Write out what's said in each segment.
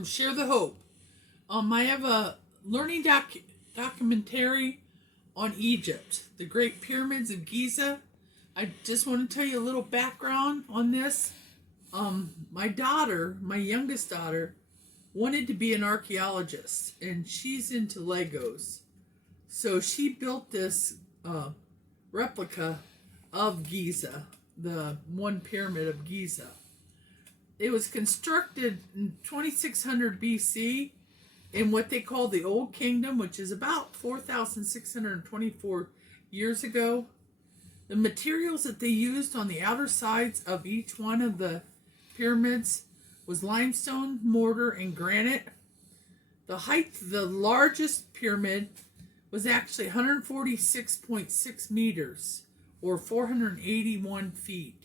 from Share the Hope. I have a learning documentary on Egypt, the Great Pyramids of Giza. I just want to tell you a little background on this. My youngest daughter, wanted to be an archaeologist, and she's into Legos. So she built this replica of Giza, the one pyramid of Giza. It was constructed in 2600 BC in what they call the Old Kingdom, which is about 4,624 years ago. The materials that they used on the outer sides of each one of the pyramids was limestone, mortar, and granite. The height of the largest pyramid was actually 146.6 meters, or 481 feet.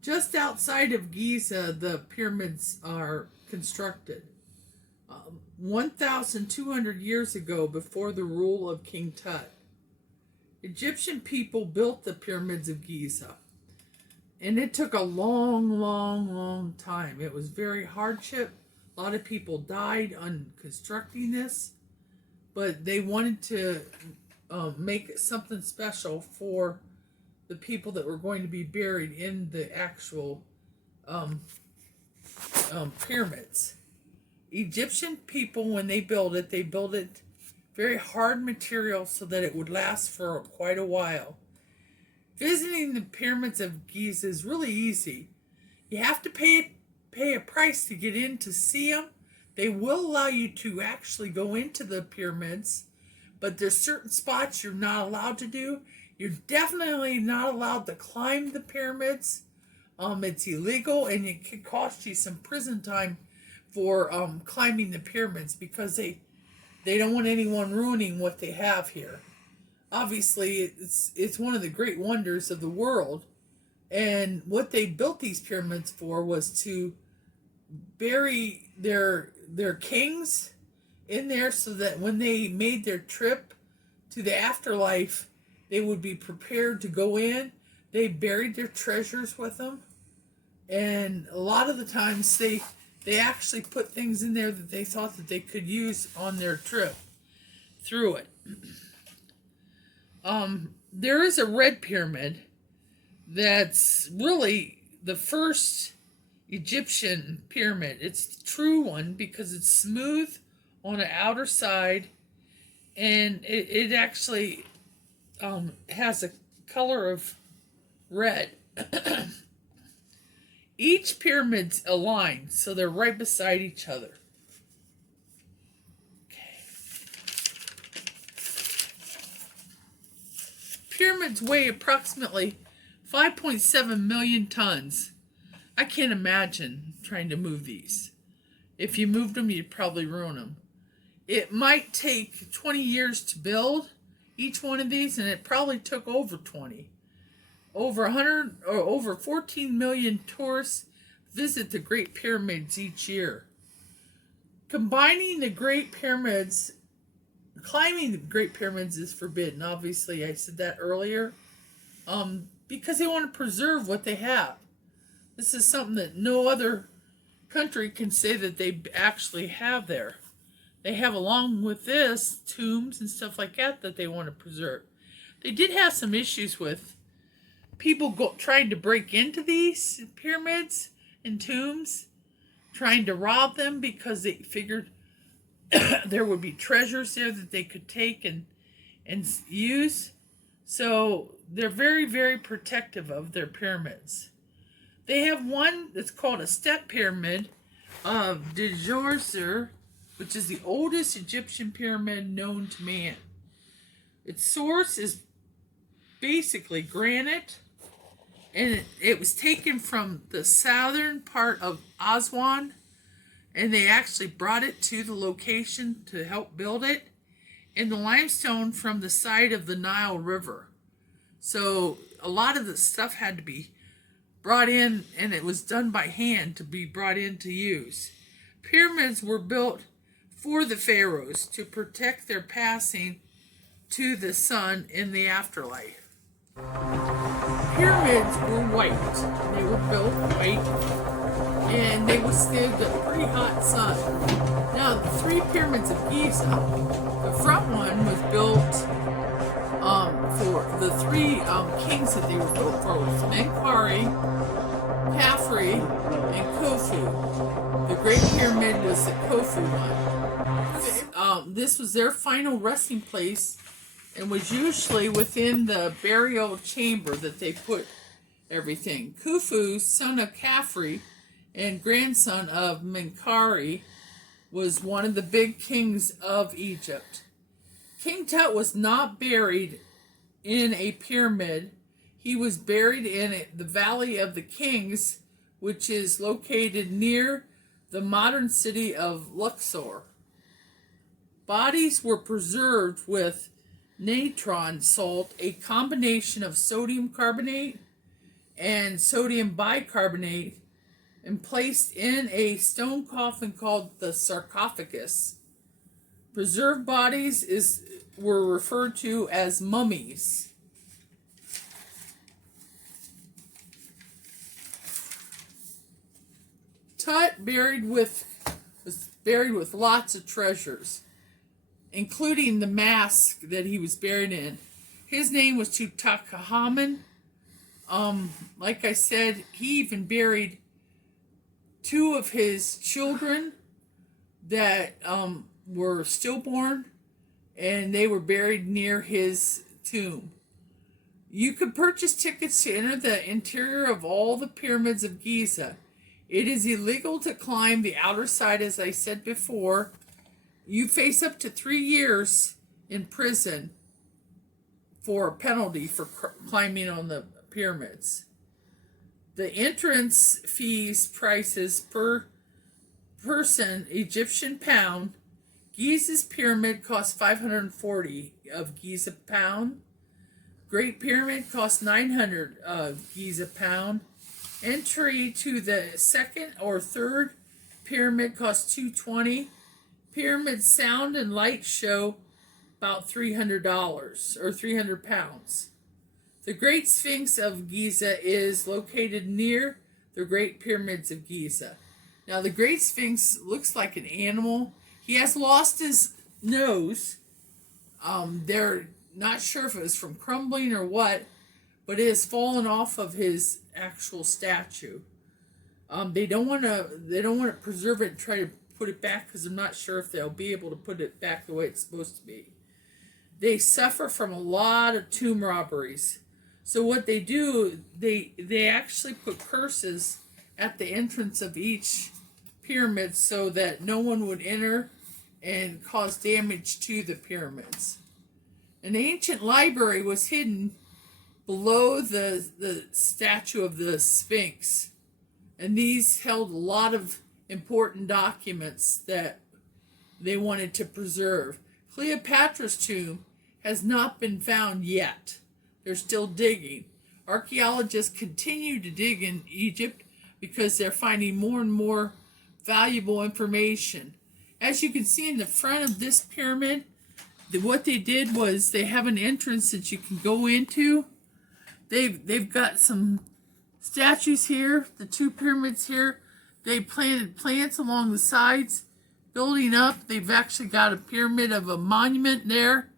Just outside of Giza, the pyramids are constructed. 1,200 years ago, before the rule of King Tut, Egyptian people built the pyramids of Giza. And it took a long time. It was very hardship. A lot of people died on constructing this. But they wanted to make something special for the people that were going to be buried in the actual pyramids. Egyptian people, when they built it very hard material so that it would last for quite a while. Visiting the pyramids of Giza is really easy. You have to pay a price to get in to see them. They will allow you to actually go into the pyramids, but there's certain spots you're not allowed to do. You're definitely not allowed to climb the pyramids. It's illegal, and it can cost you some prison time for climbing the pyramids, because they don't want anyone ruining what they have here. Obviously, it's one of the great wonders of the world, and what they built these pyramids for was to bury their kings in there, so that when they made their trip to the afterlife, they would be prepared to go in. They buried their treasures with them, and a lot of the times they actually put things in there that they thought that they could use on their trip through it. There is a red pyramid that's really the first Egyptian pyramid. It's the true one because it's smooth on the outer side, and it actually has a color of red. Each pyramid's aligned, so they're right beside each other. Okay. Pyramids weigh approximately 5.7 million tons. I can't imagine trying to move these. If you moved them, you'd probably ruin them. It might take 20 years to build each one of these, and it probably took over 20. Over 14 million tourists visit the Great Pyramids each year. Climbing the Great Pyramids is forbidden. Obviously, I said that earlier. Because they want to preserve what they have. This is something that no other country can say that they actually have there. They have, along with this, tombs and stuff like that they want to preserve. They did have some issues with people trying to break into these pyramids and tombs, trying to rob them, because they figured there would be treasures there that they could take and use. So they're very, very protective of their pyramids. They have one that's called a step pyramid of Djoser, which is the oldest Egyptian pyramid known to man. Its source is basically granite, and it was taken from the southern part of Aswan, and they actually brought it to the location to help build it, and the limestone from the side of the Nile River. So a lot of the stuff had to be brought in, and it was done by hand to be brought in to use. Pyramids were built for the pharaohs to protect their passing to the sun in the afterlife. Pyramids were white. They were built white, and they withstood the pretty hot sun. Now, the three pyramids of Giza, the front one was built for the three kings that they were built for was Menkaure, Khafre, and Khufu. The Great Pyramid was the Khufu one. This was their final resting place and was usually within the burial chamber that they put everything. Khufu, son of Khafre and grandson of Menkaure, was one of the big kings of Egypt. King Tut was not buried in a pyramid. He was buried in the Valley of the Kings, which is located near the modern city of Luxor. Bodies were preserved with natron salt, a combination of sodium carbonate and sodium bicarbonate, and placed in a stone coffin called the sarcophagus. Preserved bodies were referred to as mummies. Tut was buried with lots of treasures, including the mask that he was buried in. His name was Tutankhamun. Like I said, he even buried two of his children that were stillborn, and they were buried near his tomb. You could purchase tickets to enter the interior of all the pyramids of Giza. It is illegal to climb the outer side, as I said before. You face up to 3 years in prison for a penalty for climbing on the pyramids. The entrance fees prices per person, Egyptian pound. Giza's pyramid costs 540 of Giza pound. Great Pyramid costs 900 of Giza pound. Entry to the second or third pyramid costs 220. Pyramid sound and light show about $300 or 300 pounds. The Great Sphinx of Giza is located near the Great Pyramids of Giza. Now, the Great Sphinx looks like an animal. He has lost his nose. They're not sure if it was from crumbling or what, but it has fallen off of his actual statue. They don't want to preserve it and try to put it back because I'm not sure if they'll be able to put it back the way it's supposed to be. They suffer from a lot of tomb robberies. So what they do, they actually put curses at the entrance of each pyramid so that no one would enter and cause damage to the pyramids. An ancient library was hidden below the statue of the Sphinx, and these held a lot of important documents that they wanted to preserve. Cleopatra's tomb has not been found yet. They're still digging. Archaeologists continue to dig in Egypt because they're finding more and more valuable information. As you can see in the front of this pyramid, what they did was they have an entrance that you can go into. They've got some statues here, the two pyramids here. They planted plants along the sides, building up. They've actually got a pyramid of a monument there.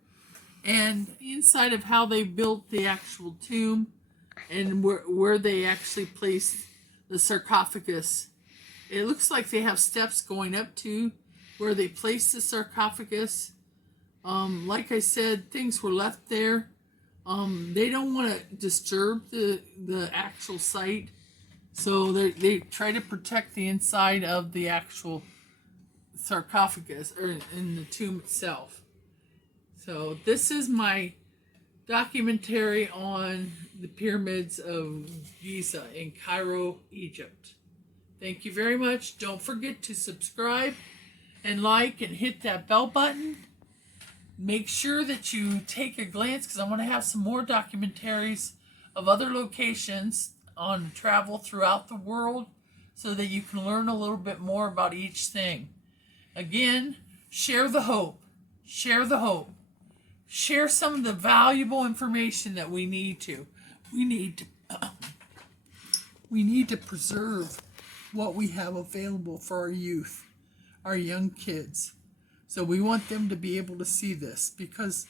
And inside of how they built the actual tomb and where they actually placed the sarcophagus. It looks like they have steps going up to where they placed the sarcophagus. Like I said, things were left there. They don't want to disturb the actual site. So they try to protect the inside of the actual sarcophagus or in the tomb itself. So this is my documentary on the pyramids of Giza in Cairo, Egypt. Thank you very much. Don't forget to subscribe and like and hit that bell button. Make sure that you take a glance because I want to have some more documentaries of other locations on travel throughout the world so that you can learn a little bit more about each thing. Again, share the hope. Share the hope. Share some of the valuable information that we need to. We need to preserve what we have available for our youth, our young kids. So we want them to be able to see this, because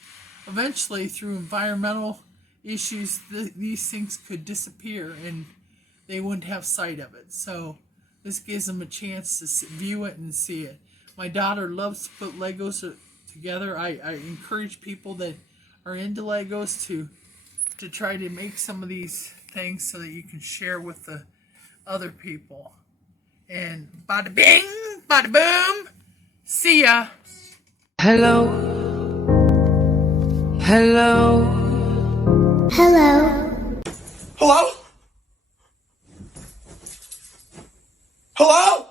eventually through environmental issues, these things could disappear and they wouldn't have sight of it. So this gives them a chance to view it and see it. My daughter loves to put Legos together. I encourage people that are into Legos to try to make some of these things so that you can share with the other people. And bada bing, bada boom. See ya. Hello. Hello. Hello. Hello? Hello?